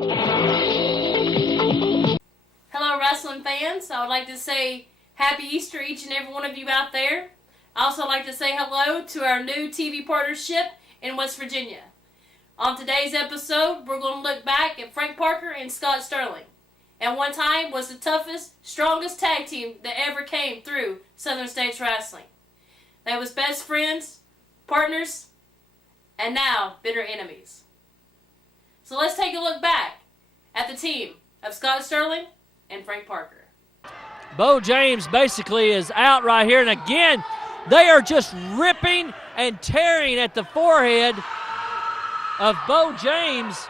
Hello, wrestling fans. I would like to say Happy Easter each and every one of you out there. I also like to say hello to our new TV partnership in West Virginia. On today's episode, we're going to look back at Frank Parker and Scott Sterling. At one time was the toughest, strongest tag team that ever came through Southern States Wrestling. They was best friends, partners, and now bitter enemies. So let's take a look back at the team of Scott Sterling and Frank Parker. Bo James basically is out right here, and again, they are just ripping and tearing at the forehead of Bo James.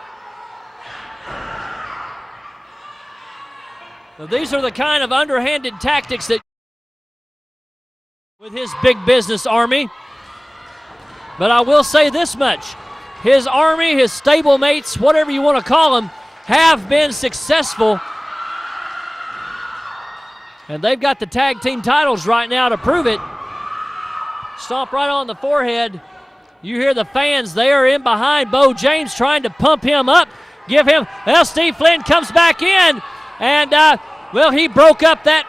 So these are the kind of underhanded tactics that with his big business army. But I will say this much. His army, his stablemates, whatever you want to call them, have been successful. And they've got the tag team titles right now to prove it. Stomp right on the forehead. You hear the fans, they are in behind Bo James trying to pump him up. Give him, well, Steve Flynn comes back in. And, well, he broke up that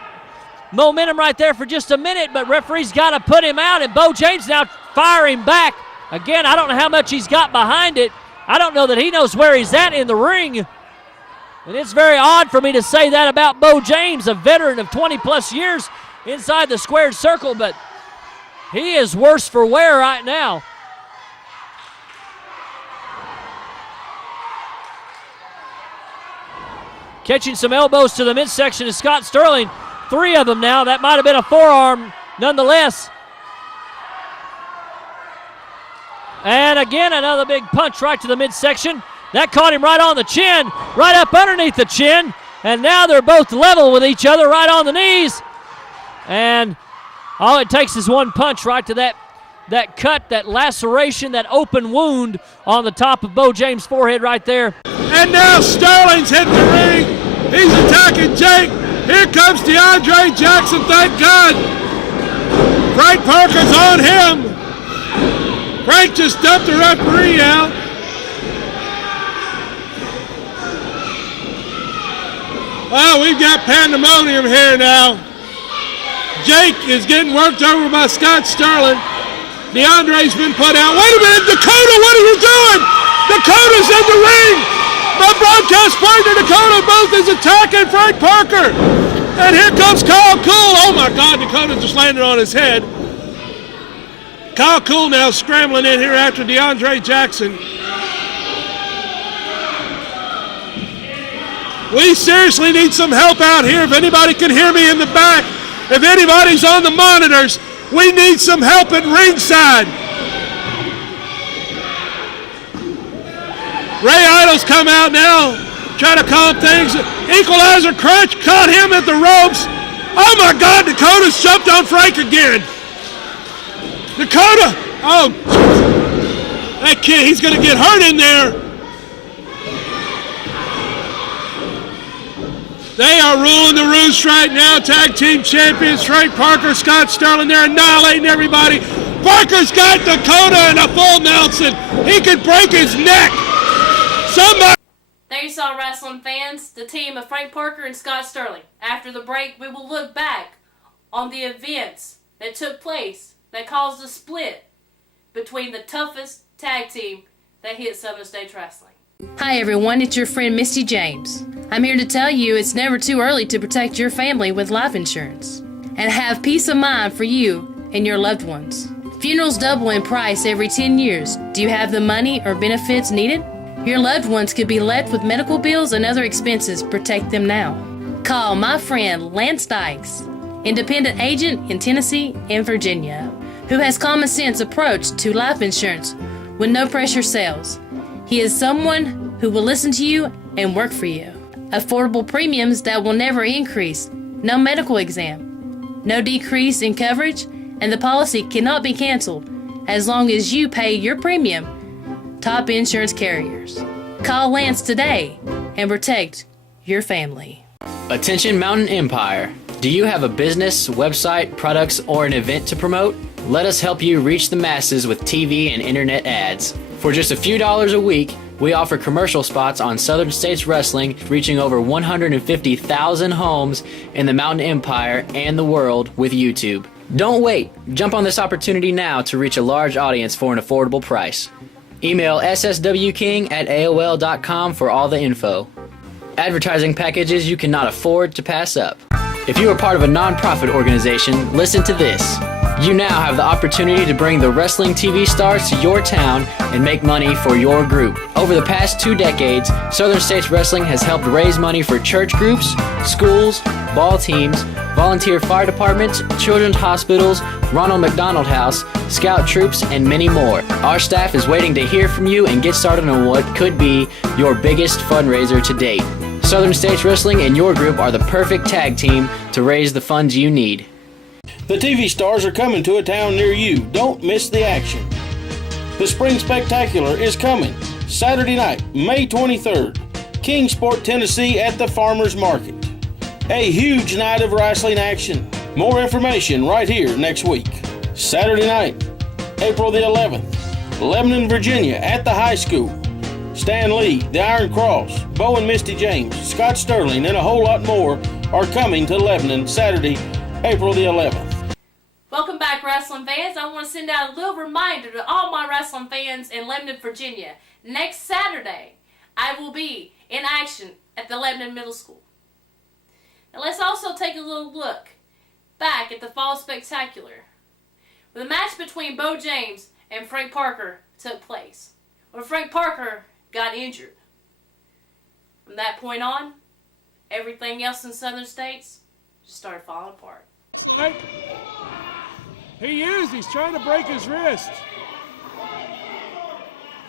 momentum right there for just a minute, but referee's got to put him out, and Bo James now firing back. Again, I don't know how much he's got behind it. I don't know that he knows where he's at in the ring. And it's very odd for me to say that about Bo James, a veteran of 20-plus years inside the squared circle, but he is worse for wear right now. Catching some elbows to the midsection is Scott Sterling. 3 of them now. That might have been a forearm nonetheless. And again, another big punch right to the midsection. That caught him right on the chin, right up underneath the chin. And now they're both level with each other right on the knees. And all it takes is one punch right to that cut, that laceration, that open wound on the top of Bo James' forehead right there. And now Sterling's hit the ring. He's attacking Jake. Here comes DeAndre Jackson, thank God. Frank Parker's on him. Frank just dumped the referee out. Well, we've got pandemonium here now. Jake is getting worked over by Scott Sterling. DeAndre's been put out. Wait a minute, Dakota, what are you doing? Dakota's in the ring. My broadcast partner, Dakota Booth, is attacking Frank Parker. And here comes Kyle Cool. Oh, my God, Dakota just landed on his head. Kyle Cool now scrambling in here after DeAndre Jackson. We seriously need some help out here. If anybody can hear me in the back, if anybody's on the monitors, we need some help at ringside. Ray Idol's come out now, try to calm things. Equalizer crunch, caught him at the ropes. Oh my God, Dakota's jumped on Frank again. Dakota, oh, that kid, he's gonna get hurt in there. They are ruling the roost right now. Tag team champions Frank Parker, Scott Sterling, they're annihilating everybody. Parker's got Dakota in a full Nelson. He could break his neck. Somebody. There you saw, wrestling fans, the team of Frank Parker and Scott Sterling. After the break, we will look back on the events that took place that caused a split between the toughest tag team that hit Southern States Wrestling. Hi everyone, it's your friend Misty James. I'm here to tell you it's never too early to protect your family with life insurance and have peace of mind for you and your loved ones. Funerals double in price every 10 years. Do you have the money or benefits needed? Your loved ones could be left with medical bills and other expenses. Protect them now. Call my friend Lance Dykes, independent agent in Tennessee and Virginia, who has common sense approach to life insurance with no pressure sales. He is someone who will listen to you and work for you. Affordable premiums that will never increase. No medical exam. No decrease in coverage, and the policy cannot be canceled as long as you pay your premium. Top insurance carriers. Call Lance today and protect your family. Attention Mountain Empire. Do you have a business, website, products, or an event to promote? Let us help you reach the masses with TV and internet ads. For just a few dollars a week, we offer commercial spots on Southern States Wrestling, reaching over 150,000 homes in the Mountain Empire and the world with YouTube. Don't wait. Jump on this opportunity now to reach a large audience for an affordable price. Email sswking@aol.com for all the info. Advertising packages you cannot afford to pass up. If you are part of a non-profit organization, listen to this. You now have the opportunity to bring the wrestling TV stars to your town and make money for your group. Over the past 2 decades, Southern States Wrestling has helped raise money for church groups, schools, ball teams, volunteer fire departments, children's hospitals, Ronald McDonald House, scout troops, and many more. Our staff is waiting to hear from you and get started on what could be your biggest fundraiser to date. Southern States Wrestling and your group are the perfect tag team to raise the funds you need. The TV stars are coming to a town near you. Don't miss the action. The Spring Spectacular is coming Saturday night, May 23rd, Kingsport, Tennessee at the Farmers Market. A huge night of wrestling action. More information right here next week. Saturday night, April the 11th, Lebanon, Virginia at the high school. Stan Lee, the Iron Cross, Bo and Misty James, Scott Sterling, and a whole lot more are coming to Lebanon Saturday, April the 11th. Welcome back, wrestling fans. I want to send out a little reminder to all my wrestling fans in Lebanon, Virginia. Next Saturday, I will be in action at the Lebanon Middle School. Now let's also take a little look back at the Fall Spectacular, where the match between Bo James and Frank Parker took place, when Frank Parker got injured. From that point on, everything else in Southern States just started falling apart. Right. He is. He's trying to break his wrist.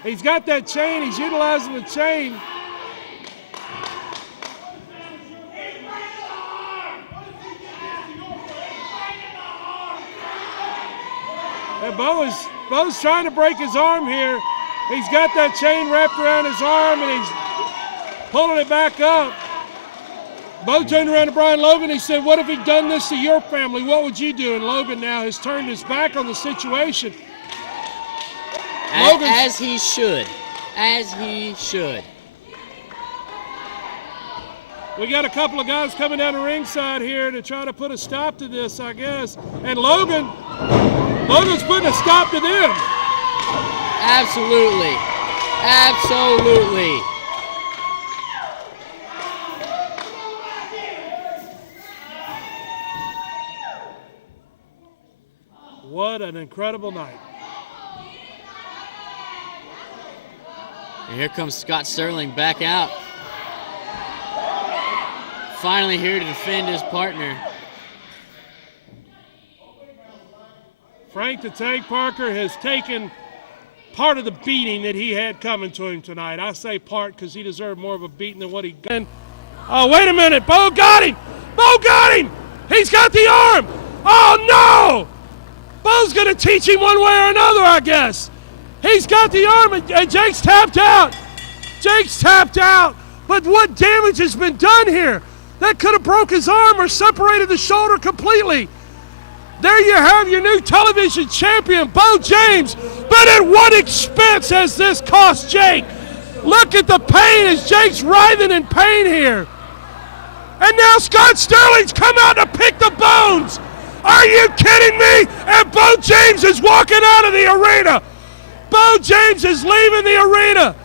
He's got that chain. He's utilizing the chain. And Bo's trying to break his arm here. He's got that chain wrapped around his arm and he's pulling it back up. Bo turned around to Brian Logan. He said, "What if he'd done this to your family? What would you do?" And Logan now has turned his back on the situation. As he should. As he should. We got a couple of guys coming down the ringside here to try to put a stop to this, I guess. And Logan's putting a stop to them. Absolutely. Absolutely. What an incredible night. And here comes Scott Sterling back out. Finally here to defend his partner. Frank the Tank Parker has taken part of the beating that he had coming to him tonight. I say part because he deserved more of a beating than what he got. Oh, wait a minute. Bo got him. Bo got him. He's got the arm. Oh, no. Bo's going to teach him one way or another, I guess. He's got the arm, and Jake's tapped out. Jake's tapped out. But what damage has been done here? That could have broke his arm or separated the shoulder completely. There you have your new television champion, Bo James. But at what expense has this cost Jake? Look at the pain as Jake's writhing in pain here. And now Scott Sterling's come out to pick the bones. Are you kidding me? And Bo James is walking out of the arena. Bo James is leaving the arena.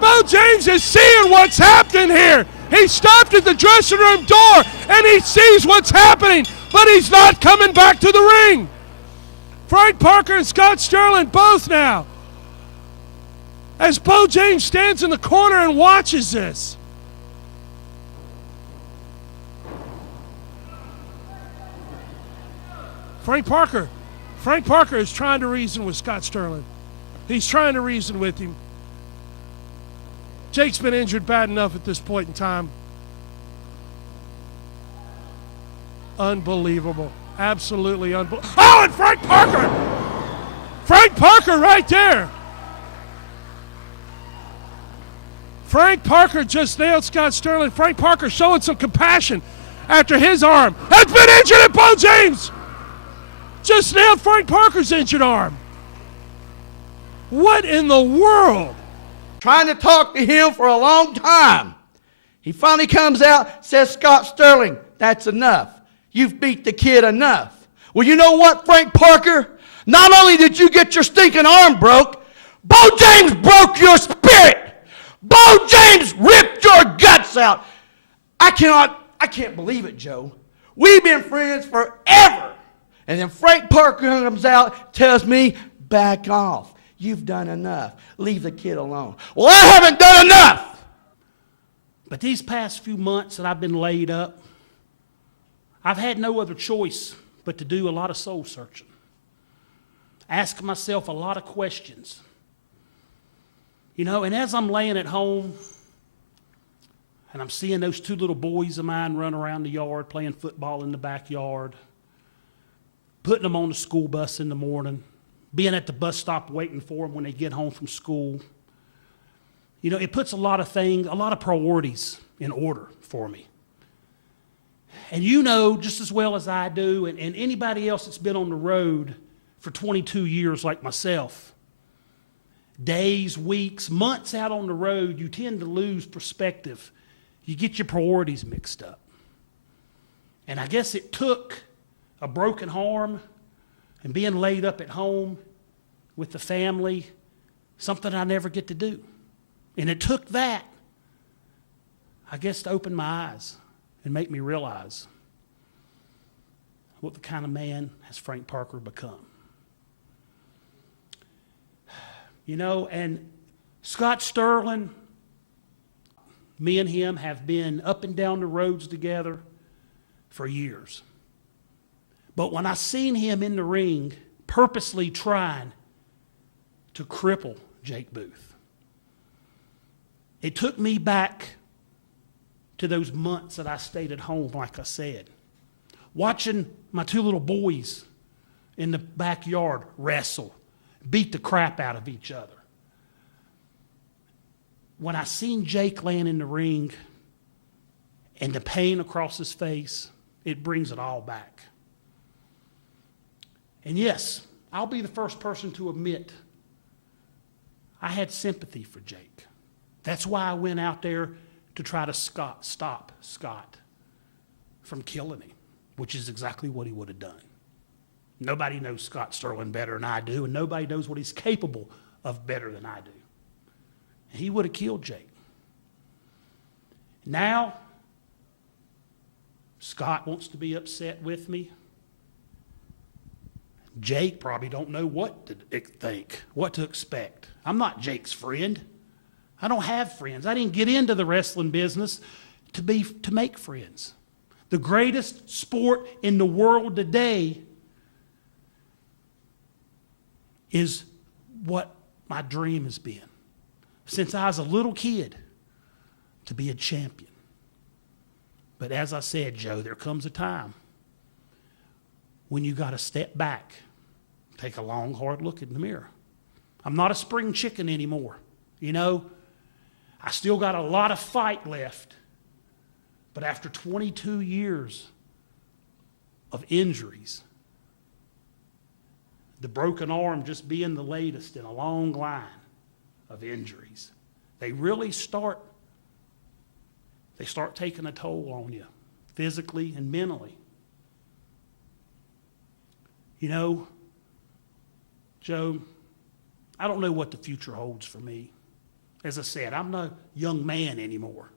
Bo James is seeing what's happening here. He stopped at the dressing room door and he sees what's happening, but he's not coming back to the ring. Frank Parker and Scott Sterling both now. As Bo James stands in the corner and watches this. Frank Parker is trying to reason with Scott Sterling. He's trying to reason with him. Jake's been injured bad enough at this point in time. Unbelievable. Absolutely unbelievable. Oh, and Frank Parker! Frank Parker right there. Frank Parker just nailed Scott Sterling. Frank Parker showing some compassion after his arm has been injured at Bo James. Just nailed Frank Parker's injured arm. What in the world? Trying to talk to him for a long time. He finally comes out, says, Scott Sterling, that's enough. You've beat the kid enough. Well, you know what, Frank Parker? Not only did you get your stinking arm broke, Bo James broke your spirit. Bo James ripped your guts out. I can't believe it, Joe. We've been friends forever. And then Frank Parker comes out, tells me, back off. You've done enough. Leave the kid alone. Well, I haven't done enough. But these past few months that I've been laid up, I've had no other choice but to do a lot of soul searching. Ask myself a lot of questions. You know, and as I'm laying at home and I'm seeing those two little boys of mine run around the yard playing football in the backyard, putting them on the school bus in the morning, being at the bus stop waiting for them when they get home from school, you know, it puts a lot of things, a lot of priorities in order for me. And you know just as well as I do, and anybody else that's been on the road for 22 years like myself, days, weeks, months out on the road, you tend to lose perspective. You get your priorities mixed up. And I guess it took a broken arm and being laid up at home with the family, something I never get to do. And it took that, I guess, to open my eyes and make me realize what the kind of man has Frank Parker become. You know, and Scott Sterling, me and him have been up and down the roads together for years. But when I seen him in the ring purposely trying to cripple Jake Booth, it took me back to those months that I stayed at home, like I said, watching my two little boys in the backyard wrestle, beat the crap out of each other. When I seen Jake laying in the ring and the pain across his face, it brings it all back. And yes, I'll be the first person to admit I had sympathy for Jake. That's why I went out there to try to stop Scott from killing him, which is exactly what he would have done. Nobody knows Scott Sterling better than I do, and nobody knows what he's capable of better than I do. And he would have killed Jake. Now, Scott wants to be upset with me. Jake probably don't know what to think, what to expect. I'm not Jake's friend. I don't have friends. I didn't get into the wrestling business to make friends. The greatest sport in the world today is what my dream has been since I was a little kid, to be a champion. But as I said, Joe, there comes a time when you got to step back, take a long, hard look in the mirror. I'm not a spring chicken anymore. You know, I still got a lot of fight left. But after 22 years of injuries, the broken arm just being the latest in a long line of injuries, they start taking a toll on you, physically and mentally. You know, Joe, I don't know what the future holds for me. As I said, I'm not a young man anymore.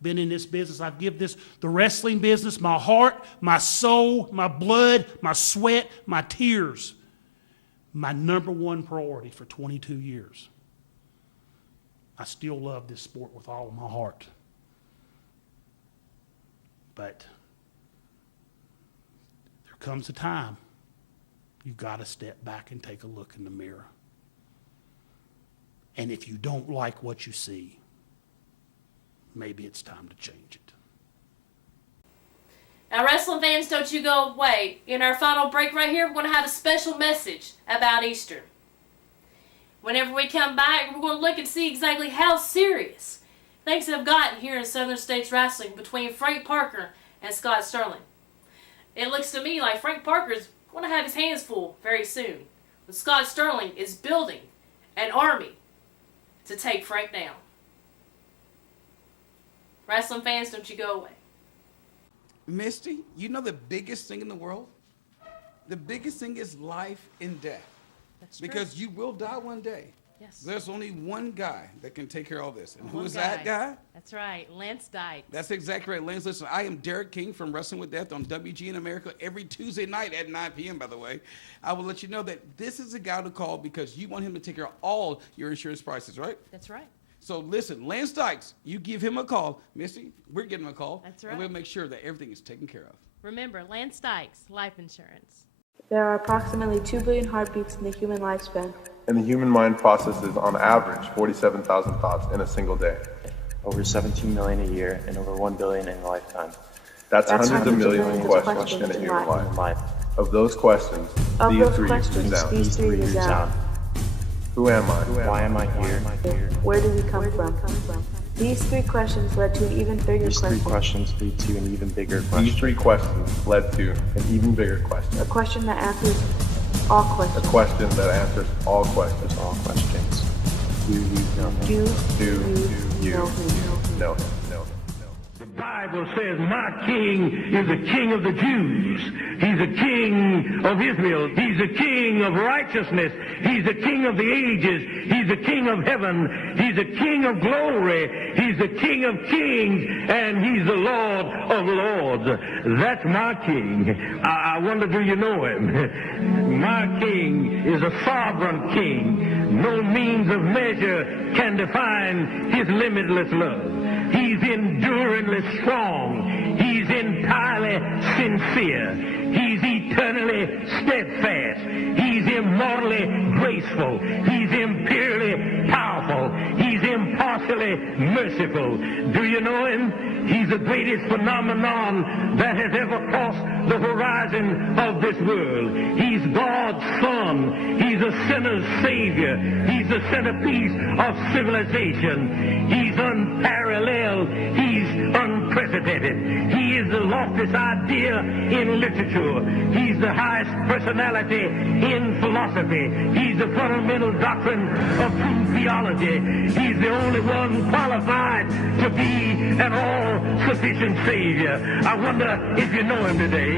Been in this business. I've given the wrestling business, my heart, my soul, my blood, my sweat, my tears. My number one priority for 22 years. I still love this sport with all of my heart. But there comes a time you've got to step back and take a look in the mirror. And if you don't like what you see, maybe it's time to change it. Now, wrestling fans, don't you go away. In our final break right here, we're going to have a special message about Easter. Whenever we come back, we're going to look and see exactly how serious things have gotten here in Southern States Wrestling between Frank Parker and Scott Sterling. It looks to me like Frank Parker is going to have his hands full very soon, when Scott Sterling is building an army to take Frank down. Wrestling fans, don't you go away. Misty, you know the biggest thing in the world? The biggest thing is life and death. That's true. Because you will die one day. Yes. There's only one guy that can take care of all this. And who One is that guy? That's right, Lance Dykes. That's exactly right, Lance. Listen, I am Derek King from Wrestling with Death on WGN America every Tuesday night at 9 p.m., by the way. I will let you know that this is a guy to call because you want him to take care of all your insurance prices, right? That's right. So listen, Lance Dykes, you give him a call. Misty, we're giving him a call. That's right. And we'll make sure that everything is taken care of. Remember, Lance Dykes, life insurance. There are approximately 2 billion heartbeats in the human lifespan. And the human mind processes, on average, 47,000 thoughts in a single day. Over 17 million a year and over 1 billion in a lifetime. That's hundreds of millions of questions in a human life. Of those questions, these three resound. Who am I? Why am I here? Where do we come from? These 3 questions led to an even bigger question. These 3 questions lead to an even bigger question. These 3 questions led to an even bigger question. A question that answers all questions. A question that answers all questions. All questions. Do you know him? Do you know him? The Bible says, my king is the king of the Jews. He's the king of Israel. He's the king of righteousness. He's the king of the ages. He's the king of heaven. He's the king of glory. He's the king of kings. And he's the Lord of lords. That's my king. I wonder, do you know him? My king is a sovereign king. No means of measure can define his limitless love. He's enduringly strong. He's entirely sincere. He's eternally steadfast. He's immortally graceful. He's imperially powerful. He's impartially merciful. Do you know him? He's the greatest phenomenon that has ever crossed the horizon of this world. He's God's Son. He's a sinner's Savior. He's the centerpiece of civilization. He's unparalleled. He's unprecedented. He is the loftiest idea in literature. He's the highest personality in philosophy. He's the fundamental doctrine of true theology. He's the only one qualified to be an all-sufficient Savior. I wonder if you know him today.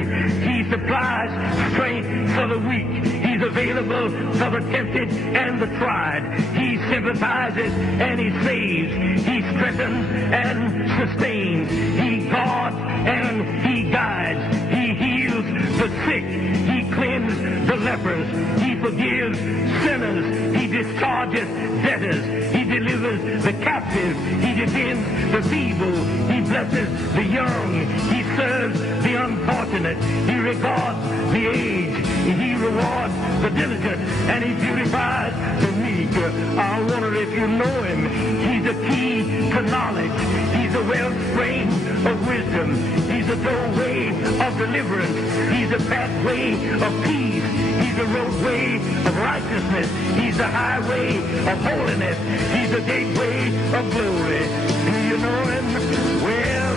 He supplies strength for the weak. He's available for the tempted and the tried. He sympathizes and he saves. He strengthens and sustains. He guards and he guides. He heals the sick. He cleanses the lepers. He forgives sinners. He discharges debtors. He delivers the captive. He defends the feeble. He blesses the young. He serves the unfortunate. He regards the aged. He rewards the diligent. And he beautifies the meek. I wonder if you know him. He's the key to knowledge. He's the wellspring of wisdom. He's the doorway of deliverance. He's the pathway of peace. He's the roadway of righteousness. He's the highway of holiness. He's the gateway of glory. Do you know him? Well,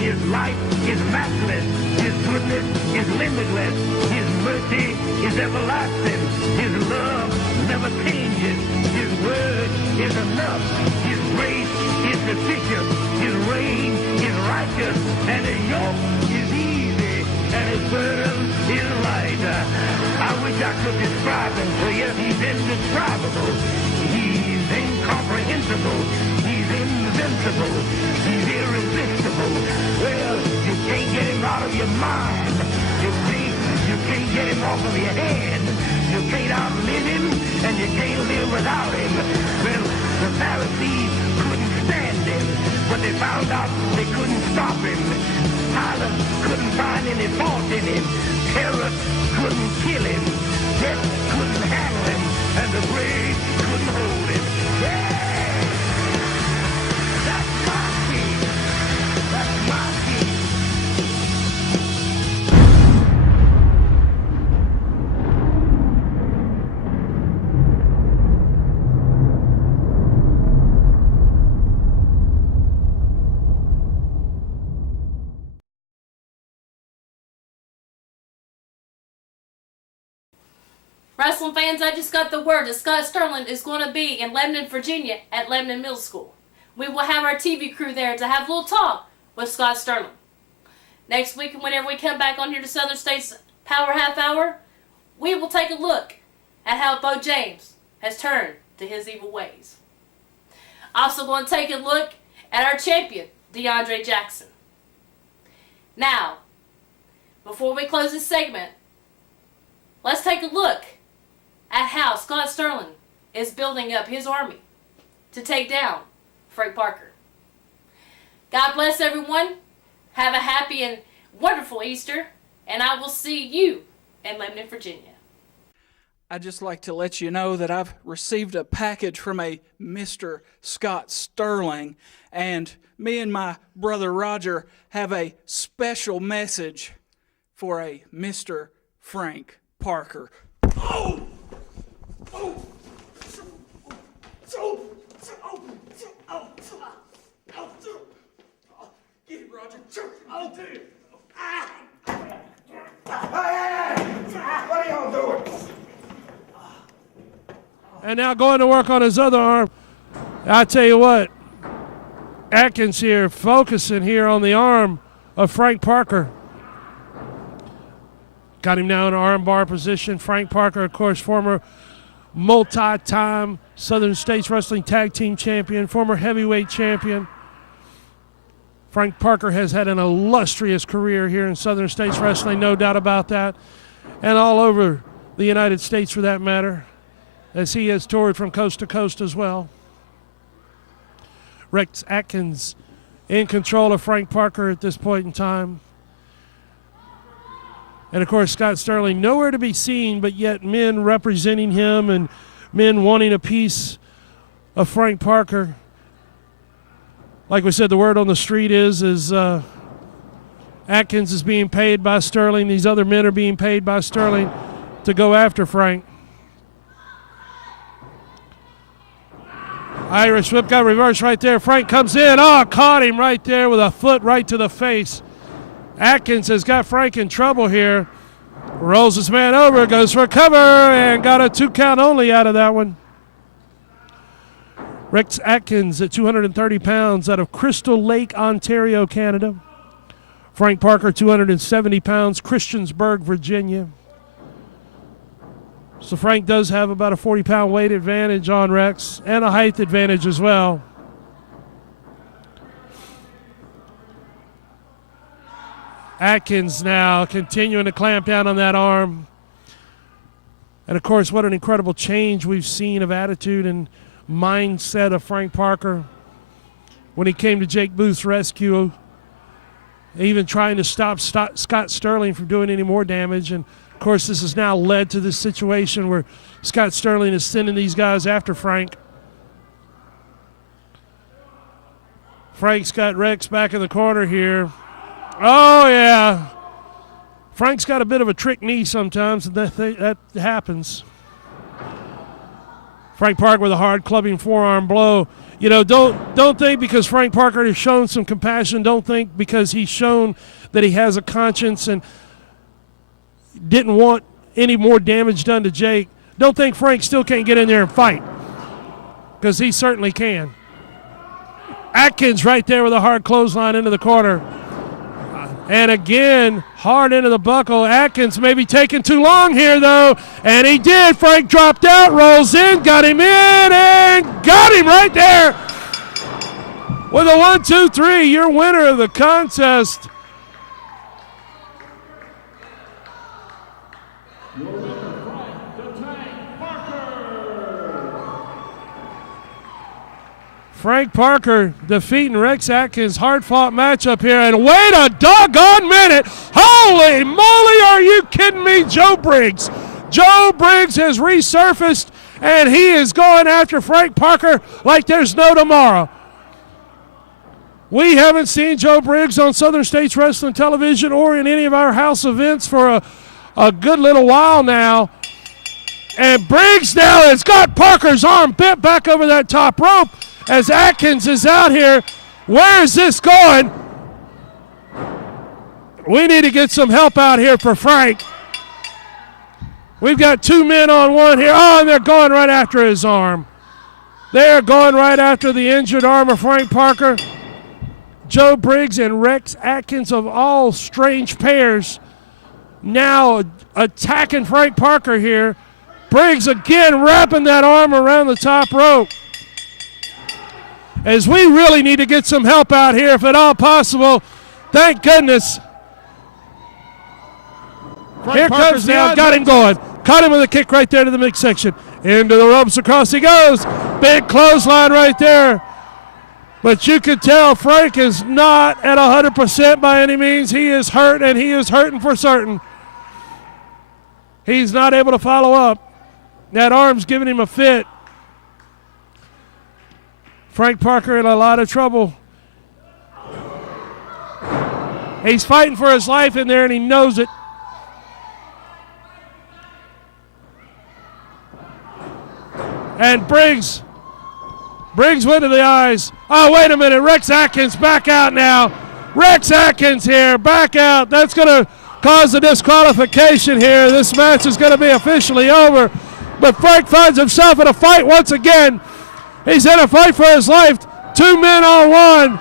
his light is matchless. His goodness is limitless. His mercy is everlasting. His love never changes. His word is enough. His grace is sufficient. His reign is righteous. And his yoke is easy. And his burden is light. I wish I could describe him to you. He's indescribable. He's incomprehensible. He's invincible. He's irresistible. Well, you can't get him out of your mind. You can't get him off of your head. You can't outlive him, and you can't live without him. Well, the Pharisees couldn't stand him, but they found out they couldn't stop him. Pilate couldn't find any fault in him. Herod couldn't kill him. Death couldn't handle him, and the grave couldn't hold him. Yeah! That's my king. That's my king. Wrestling fans, I just got the word that Scott Sterling is going to be in Lebanon, Virginia at Lebanon Middle School. We will have our TV crew there to have a little talk with Scott Sterling. Next week, whenever we come back on here to Southern States Power Half Hour, we will take a look at how Bo James has turned to his evil ways. Also going to take a look at our champion, DeAndre Jackson. Now, before we close this segment, let's take a look at how Scott Sterling is building up his army to take down Frank Parker. God bless everyone. Have a happy and wonderful Easter, and I will see you in Lebanon, Virginia. I'd just like to let you know that I've received a package from a Mr. Scott Sterling, and me and my brother Roger have a special message for a Mr. Frank Parker. Oh! Oh! Get it, Roger. Oh, dude. What are y'all doing? And now going to work on his other arm. I tell you what, Atkins here focusing here on the arm of Frank Parker. Got him now in an arm bar position. Frank Parker, of course, former multi-time Southern States Wrestling Tag Team Champion, former heavyweight champion. Frank Parker has had an illustrious career here in Southern States Wrestling, no doubt about that, and all over the United States for that matter, as he has toured from coast to coast as well. Rex Atkins in control of Frank Parker at this point in time. And, of course, Scott Sterling nowhere to be seen, but yet men representing him and men wanting a piece of Frank Parker. Like we said, the word on the street is Atkins is being paid by Sterling. These other men are being paid by Sterling to go after Frank. Irish whip got reversed right there. Frank comes in. Oh, caught him right there with a foot right to the face. Atkins has got Frank in trouble here. Rolls his man over, goes for a cover, and got a 2 count only out of that one. Rex Atkins at 230 pounds out of Crystal Lake, Ontario, Canada. Frank Parker, 270 pounds, Christiansburg, Virginia. So Frank does have about a 40-pound weight advantage on Rex and a height advantage as well. Atkins now continuing to clamp down on that arm. And, of course, what an incredible change we've seen of attitude and mindset of Frank Parker when he came to Jake Booth's rescue, even trying to stop Scott Sterling from doing any more damage. And, of course, this has now led to this situation where Scott Sterling is sending these guys after Frank. Frank's got Rex back in the corner here. Oh, yeah. Frank's got a bit of a trick knee sometimes, and that happens. Frank Parker with a hard clubbing forearm blow. You know, don't think because Frank Parker has shown some compassion, don't think because he's shown that he has a conscience and didn't want any more damage done to Jake. Don't think Frank still can't get in there and fight, because he certainly can. Atkins right there with a hard clothesline into the corner. And again, hard into the buckle. Atkins maybe taking too long here, though. And he did. Frank dropped out, rolls in, got him in, and got him right there. With a 1, 2, 3, your winner of the contest. Frank Parker defeating Rex Atkins. Hard-fought matchup here. And wait a doggone minute. Holy moly, are you kidding me? Joe Briggs. Joe Briggs has resurfaced, and he is going after Frank Parker like there's no tomorrow. We haven't seen Joe Briggs on Southern States Wrestling Television or in any of our house events for a good little while now. And Briggs now has got Parker's arm bent back over that top rope as Atkins is out here. Where is this going? We need to get some help out here for Frank. We've got 2 men on one here. Oh, and they're going right after his arm. They're going right after the injured arm of Frank Parker. Joe Briggs and Rex Atkins, of all strange pairs, now attacking Frank Parker here. Briggs again wrapping that arm around the top rope. As we really need to get some help out here, if at all possible. Thank goodness. Here comes now, got him going. Caught him with a kick right there to the midsection. Into the ropes, across he goes. Big clothesline right there. But you can tell Frank is not at 100% by any means. He is hurt, and he is hurting for certain. He's not able to follow up. That arm's giving him a fit. Frank Parker in a lot of trouble. He's fighting for his life in there, and he knows it. And Briggs went to the eyes. Oh, wait a minute. Rex Atkins back out now. Rex Atkins here, back out. That's going to cause a disqualification here. This match is going to be officially over. But Frank finds himself in a fight once again. He's in a fight for his life. 2 men on one.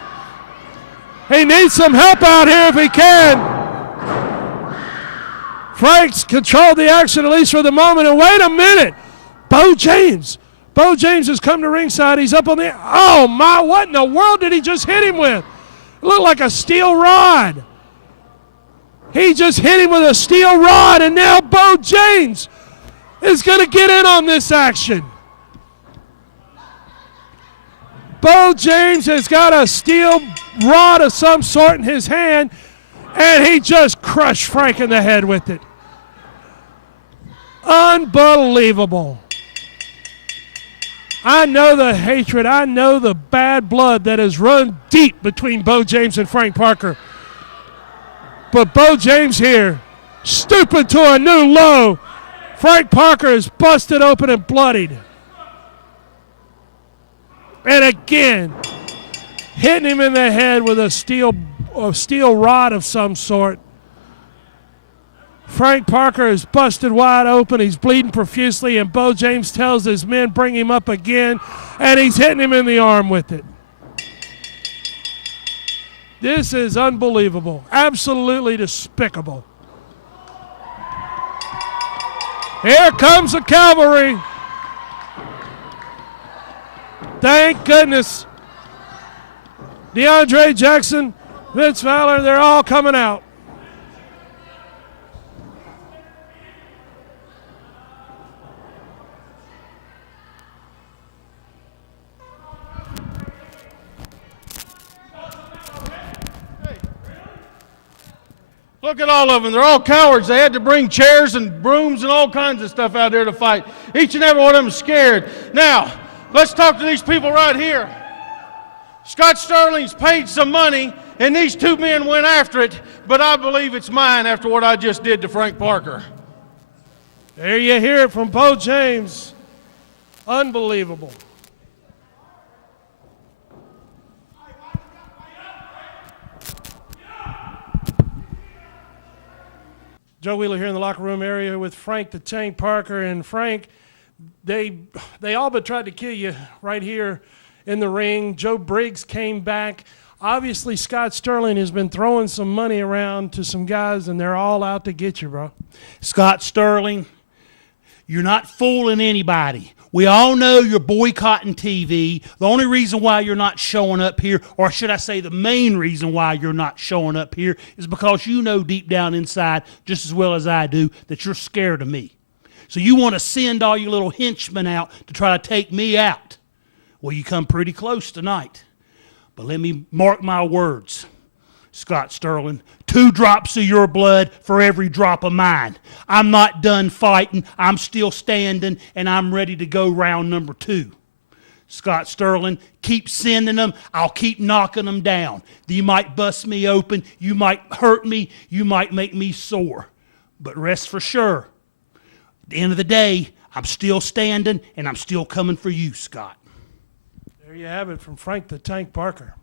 He needs some help out here if he can. Frank's controlled the action, at least for the moment. And wait a minute. Bo James has come to ringside. He's up on the... Oh, my, what in the world did he just hit him with? It looked like a steel rod. He just hit him with a steel rod, and now Bo James is going to get in on this action. Bo James has got a steel rod of some sort in his hand, and he just crushed Frank in the head with it. Unbelievable. I know the hatred, I know the bad blood that has run deep between Bo James and Frank Parker. But Bo James here, stooping to a new low. Frank Parker is busted open and bloodied. And again, hitting him in the head with a steel rod of some sort. Frank Parker is busted wide open. He's bleeding profusely, and Bo James tells his men, bring him up again, and he's hitting him in the arm with it. This is unbelievable. Absolutely despicable. Here comes the cavalry. Thank goodness. DeAndre Jackson, Vince Fowler, they're all coming out. Look at all of them. They're all cowards. They had to bring chairs and brooms and all kinds of stuff out there to fight. Each and every one of them is scared. Now, let's talk to these people right here. Scott Sterling's paid some money, and these 2 men went after it, but I believe it's mine after what I just did to Frank Parker. There you hear it from Bo James. Unbelievable. Joe Wheeler here in the locker room area with Frank the Tank Parker. And Frank, they all but tried to kill you right here in the ring. Joe Briggs came back. Obviously, Scott Sterling has been throwing some money around to some guys, and they're all out to get you, bro. Scott Sterling, you're not fooling anybody. We all know you're boycotting TV. The only reason why you're not showing up here, or should I say the main reason why you're not showing up here, is because you know deep down inside, just as well as I do, that you're scared of me. So you want to send all your little henchmen out to try to take me out. Well, you come pretty close tonight. But let me mark my words, Scott Sterling. 2 drops of your blood for every drop of mine. I'm not done fighting. I'm still standing, and I'm ready to go round number 2. Scott Sterling, keep sending them. I'll keep knocking them down. You might bust me open. You might hurt me. You might make me sore. But rest for sure, at the end of the day, I'm still standing, and I'm still coming for you, Scott. There you have it from Frank the Tank Parker.